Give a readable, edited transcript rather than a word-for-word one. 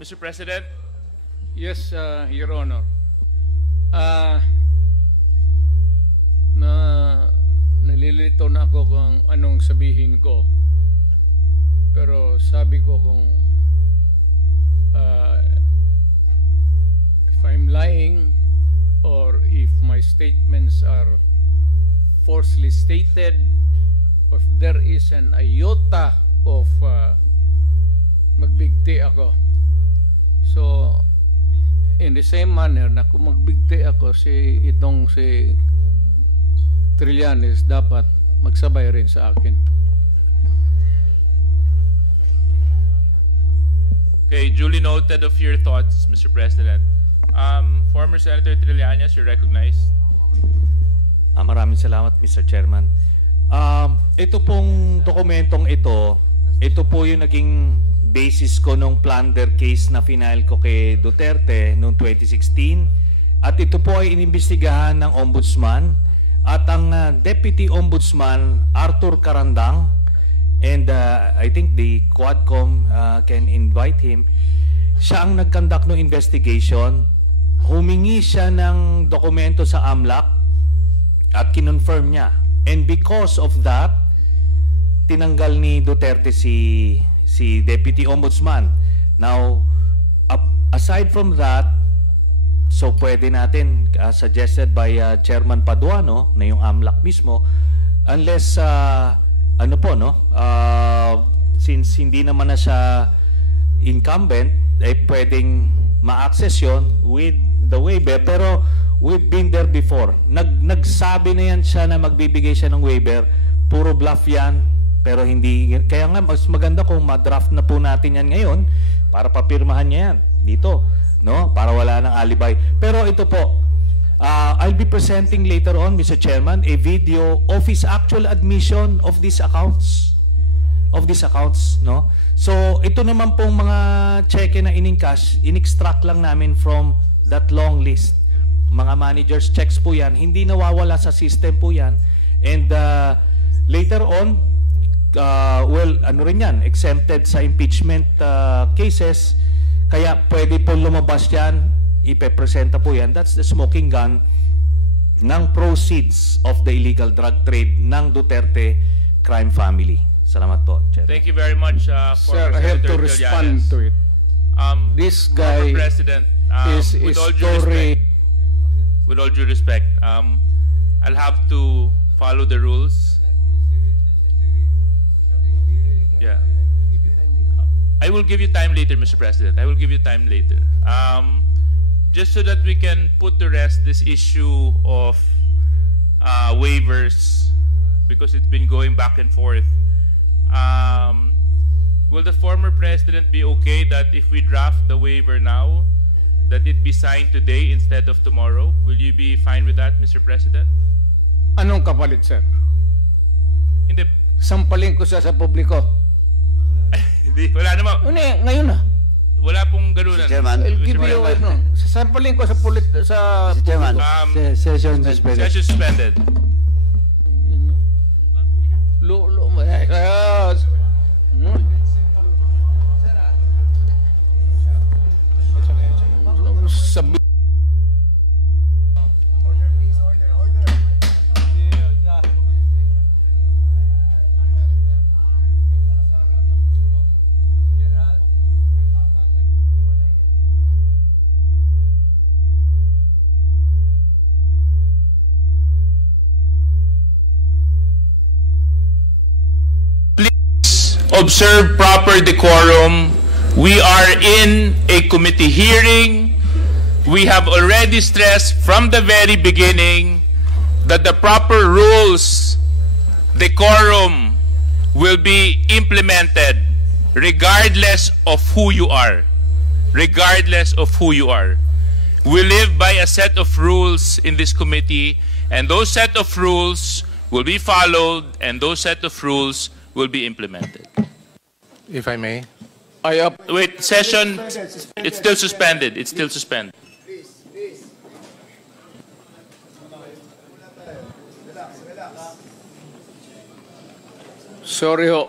Mr. President. Yes, Your Honor. Nalilito na ako kung anong sabihin ko. Pero sabi ko kung if I'm lying or if my statements are falsely stated, or if there is an iota of magbigti ako. So, in the same manner na kung magbigti ako si Trillanes, dapat magsabay rin sa akin. Okay, duly noted of your thoughts, Mr. President. Former Senator Trillanes, you're recognized. Maraming salamat, Mr. Chairman. Ito pong dokumentong ito po yung naging basis ko nung plunder case na final ko kay Duterte noong 2016. At ito po ay inimbestigahan ng Ombudsman at ang Deputy Ombudsman Arthur Carandang, and I think the Quadcom can invite him. Siya ang nag-conduct ng investigation. Humingi siya ng dokumento sa AMLAC at kinonfirm niya. And because of that, tinanggal ni Duterte si Deputy Ombudsman. Now, aside from that, so pwede natin, suggested by Chairman Paduano, na yung AMLAC mismo, unless, since hindi naman na siya incumbent, pwedeng ma-access yun with the waiver. Pero we've been there before. Nagsabi na yan siya na magbibigay siya ng waiver. Puro bluff yan, pero hindi. Kaya nga, mas maganda kung ma-draft na po natin yan ngayon para papirmahan niya yan dito, no? Para wala ng alibay. Pero ito po, I'll be presenting later on, Mr. Chairman, a video of his actual admission of these accounts. No? So, ito naman pong mga cheque na in-encash, in-extract lang namin from that long list. Mga managers' checks po yan, hindi nawawala sa system po yan. And later on, exempted sa impeachment cases, kaya pwede po lumabas yan, ipepresenta po yan. That's the smoking gun ng proceeds of the illegal drug trade ng Duterte crime family. Salamat po, Chair. Thank you very much, Sir, I have to respond to it. This guy President, is with all due respect, I'll have to follow the rules. Yeah. I will give you time later, Mr. President. I will give you time later. Just so that we can put to rest this issue of waivers, because it's been going back and forth. Will the former president be okay that if we draft the waiver now, that it be signed today instead of tomorrow? Will you be fine with that, Mr. President? Anong kapalit, sir? Hindi. Sampalin ko siya sa publiko. Hindi, wala naman. Ngayon na. Wala pong ganunan. Mr. Chairman. I'll give you, sasampalin ko sa Mr. Chairman. Session suspended. Session suspended. Sabi observe proper decorum. We are in a committee hearing. We have already stressed from the very beginning that the proper rules, decorum, will be implemented regardless of who you are. Regardless of who you are. We live by a set of rules in this committee, and those set of rules will be followed, and those set of rules will be implemented. If I may. Wait, session, it's still suspended. It's still suspended. sorry ho.